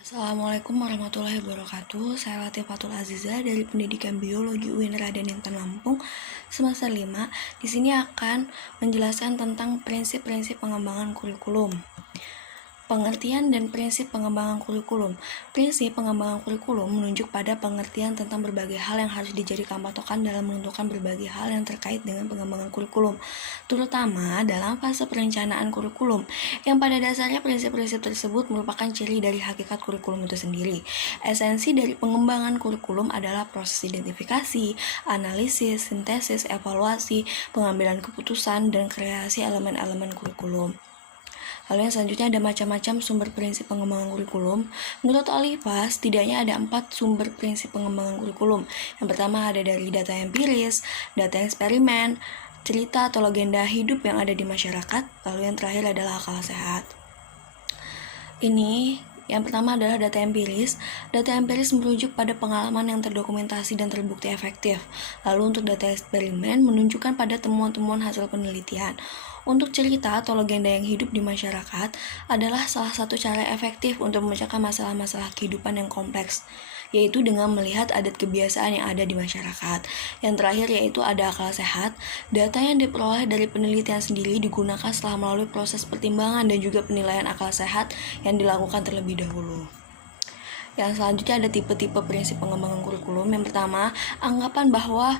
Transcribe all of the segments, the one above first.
Assalamualaikum warahmatullahi wabarakatuh. Saya Latifatul Aziza dari Pendidikan Biologi UIN Raden Intan Lampung semester 5. Di sini akan menjelaskan tentang prinsip-prinsip pengembangan kurikulum. Pengertian dan prinsip pengembangan kurikulum. Prinsip pengembangan kurikulum menunjuk pada pengertian tentang berbagai hal yang harus dijadikan patokan dalam menentukan berbagai hal yang terkait dengan pengembangan kurikulum, terutama dalam fase perencanaan kurikulum, yang pada dasarnya prinsip-prinsip tersebut merupakan ciri dari hakikat kurikulum itu sendiri. Esensi dari pengembangan kurikulum adalah proses identifikasi, analisis, sintesis, evaluasi, pengambilan keputusan, dan kreasi elemen-elemen kurikulum. Lalu yang selanjutnya ada macam-macam sumber prinsip pengembangan kurikulum. Menurut Oliva, setidaknya ada 4 sumber prinsip pengembangan kurikulum. Yang pertama ada dari data empiris, data eksperimen, cerita atau legenda hidup yang ada di masyarakat. Lalu yang terakhir adalah akal sehat. Yang pertama adalah data empiris. Data empiris merujuk pada pengalaman yang terdokumentasi dan terbukti efektif. Lalu untuk data eksperimen menunjukkan pada temuan-temuan hasil penelitian. Untuk cerita atau legenda yang hidup di masyarakat adalah salah satu cara efektif untuk memecahkan masalah-masalah kehidupan yang kompleks, yaitu dengan melihat adat kebiasaan yang ada di masyarakat. Yang terakhir yaitu ada akal sehat. Data yang diperoleh dari penelitian sendiri digunakan setelah melalui proses pertimbangan dan juga penilaian akal sehat yang dilakukan terlebih dahulu. Yang selanjutnya ada tipe-tipe prinsip pengembangan kurikulum. Yang pertama, anggapan bahwa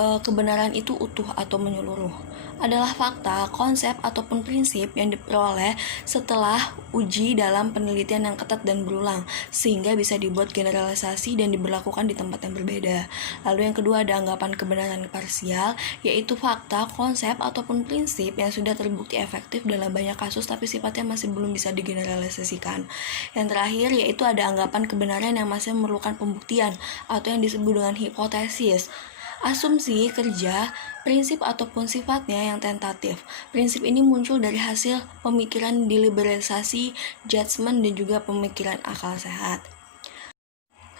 kebenaran itu utuh atau menyeluruh adalah fakta, konsep, ataupun prinsip yang diperoleh setelah uji dalam penelitian yang ketat dan berulang, sehingga bisa dibuat generalisasi dan diberlakukan di tempat yang berbeda. Lalu yang kedua ada anggapan kebenaran parsial, yaitu fakta, konsep, ataupun prinsip yang sudah terbukti efektif dalam banyak kasus tapi sifatnya masih belum bisa digeneralisasikan. Yang terakhir yaitu ada anggapan kebenaran yang masih memerlukan pembuktian atau yang disebut dengan hipotesis, asumsi, kerja, prinsip ataupun sifatnya yang tentatif. Prinsip ini muncul dari hasil pemikiran deliberalisasi, judgement, dan juga pemikiran akal sehat.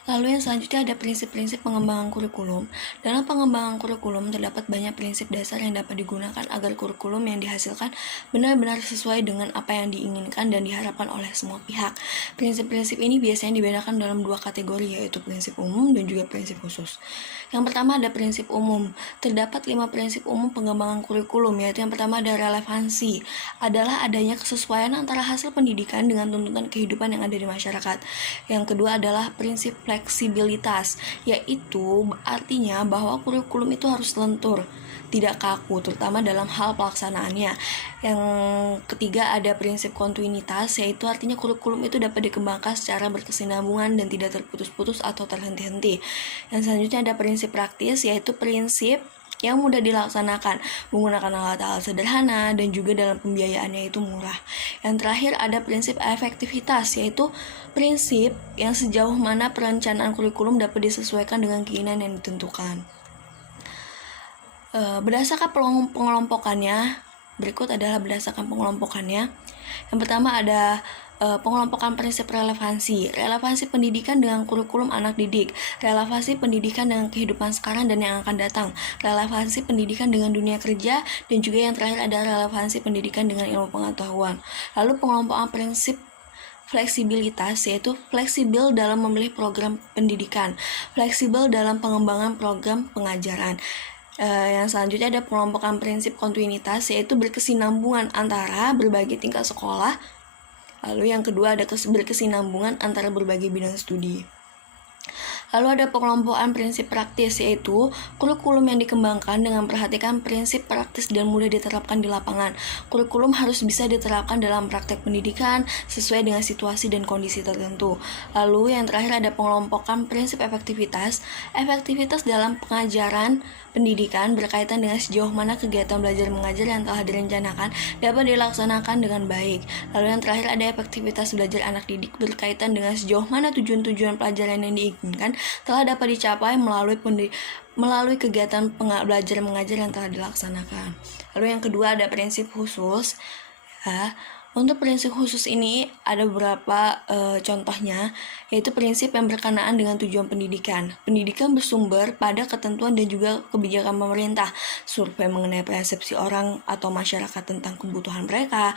Lalu yang selanjutnya ada prinsip-prinsip pengembangan kurikulum. Dalam pengembangan kurikulum terdapat banyak prinsip dasar yang dapat digunakan agar kurikulum yang dihasilkan benar-benar sesuai dengan apa yang diinginkan dan diharapkan oleh semua pihak. Prinsip-prinsip ini biasanya dibedakan dalam 2 kategori, yaitu prinsip umum dan juga prinsip khusus. Yang pertama ada prinsip umum. Terdapat 5 prinsip umum pengembangan kurikulum, yaitu yang pertama ada relevansi, adalah adanya kesesuaian antara hasil pendidikan dengan tuntutan kehidupan yang ada di masyarakat. Yang kedua adalah prinsip fleksibilitas, yaitu artinya bahwa kurikulum itu harus lentur, tidak kaku, terutama dalam hal pelaksanaannya. Yang ketiga ada prinsip kontinuitas, yaitu artinya kurikulum itu dapat dikembangkan secara berkesinambungan dan tidak terputus-putus atau terhenti-henti. Yang selanjutnya ada prinsip praktis, yaitu prinsip yang mudah dilaksanakan, menggunakan alat-alat sederhana, dan juga dalam pembiayaannya itu murah. Yang terakhir ada prinsip efektivitas, yaitu prinsip yang sejauh mana perencanaan kurikulum dapat disesuaikan dengan keinginan yang ditentukan. Berdasarkan pengelompokannya, berikut adalah berdasarkan pengelompokannya. Yang pertama ada pengelompokan prinsip relevansi. Relevansi pendidikan dengan kurikulum anak didik. Relevansi pendidikan dengan kehidupan sekarang dan yang akan datang. Relevansi pendidikan dengan dunia kerja. Dan juga yang terakhir ada relevansi pendidikan dengan ilmu pengetahuan. Lalu pengelompokan prinsip fleksibilitas, yaitu fleksibel dalam memilih program pendidikan, fleksibel dalam pengembangan program pengajaran. Yang selanjutnya ada pengelompokan prinsip kontinuitas, yaitu berkesinambungan antara berbagai tingkat sekolah. Lalu yang kedua ada berkesinambungan antara berbagai bidang studi. Lalu ada pengelompokan prinsip praktis, yaitu kurikulum yang dikembangkan dengan memperhatikan prinsip praktis dan mudah diterapkan di lapangan. Kurikulum harus bisa diterapkan dalam praktek pendidikan sesuai dengan situasi dan kondisi tertentu. Lalu yang terakhir ada pengelompokan prinsip efektivitas. Efektivitas dalam pengajaran pendidikan berkaitan dengan sejauh mana kegiatan belajar mengajar yang telah direncanakan dapat dilaksanakan dengan baik. Lalu yang terakhir ada efektivitas belajar anak didik berkaitan dengan sejauh mana tujuan-tujuan pelajaran yang diinginkan telah dapat dicapai melalui kegiatan belajar mengajar yang telah dilaksanakan. Lalu yang kedua ada prinsip khusus. Untuk prinsip khusus ini ada beberapa contohnya, yaitu prinsip yang berkenaan dengan tujuan pendidikan. Pendidikan bersumber pada ketentuan dan juga kebijakan pemerintah, survei mengenai persepsi orang atau masyarakat tentang kebutuhan mereka,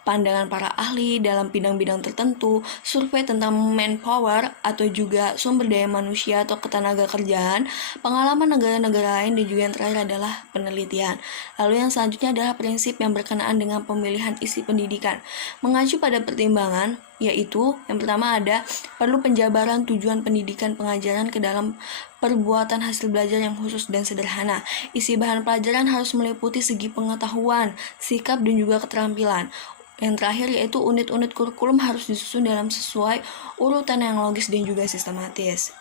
pandangan para ahli dalam bidang-bidang tertentu, survei tentang manpower atau juga sumber daya manusia atau ketenaga kerjaan, pengalaman negara-negara lain, dan juga yang terakhir adalah penelitian. Lalu yang selanjutnya adalah prinsip yang berkenaan dengan pemilihan isi pendidikan. Mengacu pada pertimbangan, yaitu yang pertama ada perlu penjabaran tujuan pendidikan pengajaran ke dalam perbuatan hasil belajar yang khusus dan sederhana. Isi bahan pelajaran harus meliputi segi pengetahuan, sikap, dan juga keterampilan. Yang terakhir yaitu unit-unit kurikulum harus disusun dalam sesuai urutan yang logis dan juga sistematis.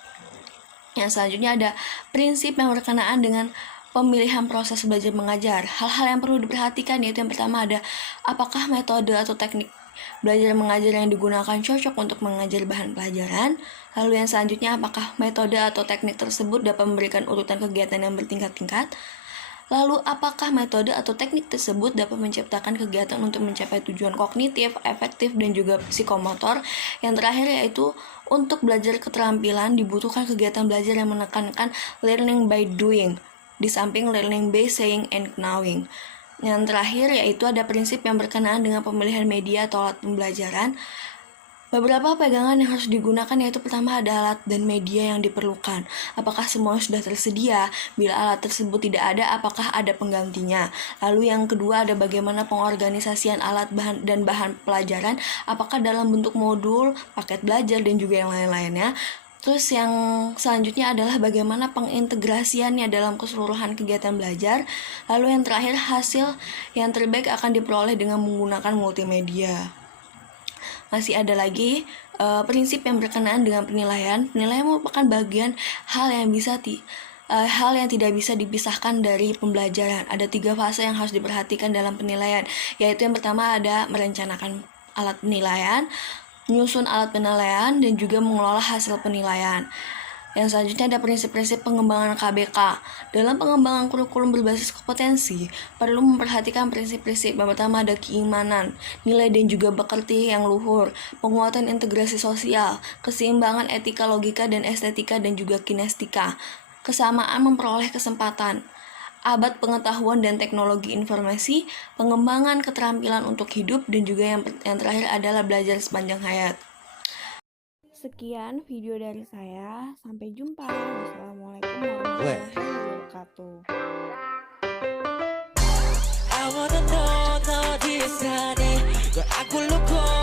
Yang selanjutnya ada prinsip yang berkenaan dengan pemilihan proses belajar mengajar. Hal-hal yang perlu diperhatikan yaitu yang pertama ada apakah metode atau teknik belajar mengajar yang digunakan cocok untuk mengajar bahan pelajaran. Lalu yang selanjutnya apakah metode atau teknik tersebut dapat memberikan urutan kegiatan yang bertingkat-tingkat. Lalu, apakah metode atau teknik tersebut dapat menciptakan kegiatan untuk mencapai tujuan kognitif, efektif, dan juga psikomotor? Yang terakhir yaitu untuk belajar keterampilan dibutuhkan kegiatan belajar yang menekankan learning by doing, di samping learning by saying and knowing. Yang terakhir yaitu ada prinsip yang berkenaan dengan pemilihan media atau alat pembelajaran. Beberapa pegangan yang harus digunakan yaitu pertama ada alat dan media yang diperlukan. Apakah semuanya sudah tersedia? Bila alat tersebut tidak ada, apakah ada penggantinya? Lalu yang kedua ada bagaimana pengorganisasian alat dan bahan pelajaran, apakah dalam bentuk modul, paket belajar, dan juga yang lain-lainnya. Terus yang selanjutnya adalah bagaimana pengintegrasiannya dalam keseluruhan kegiatan belajar. Lalu yang terakhir hasil yang terbaik akan diperoleh dengan menggunakan multimedia. Masih ada lagi prinsip yang berkenaan dengan penilaian. Penilaian merupakan bagian hal yang tidak bisa dipisahkan dari pembelajaran. Ada 3 fase yang harus diperhatikan dalam penilaian, yaitu yang pertama ada merencanakan alat penilaian, menyusun alat penilaian, dan juga mengelola hasil penilaian. Yang selanjutnya ada prinsip-prinsip pengembangan KBK. Dalam pengembangan kurikulum berbasis kompetensi, perlu memperhatikan prinsip-prinsip. Yang pertama ada keimanan, nilai dan juga bekerti yang luhur, penguatan integrasi sosial, keseimbangan etika, logika, dan estetika, dan juga kinestika, kesamaan memperoleh kesempatan, abad pengetahuan dan teknologi informasi, pengembangan keterampilan untuk hidup, dan juga yang terakhir adalah belajar sepanjang hayat. Sekian video dari saya. Sampai jumpa. Wassalamualaikum warahmatullahi wabarakatuh. I wanna know, no, this honey. Girl, I could look on.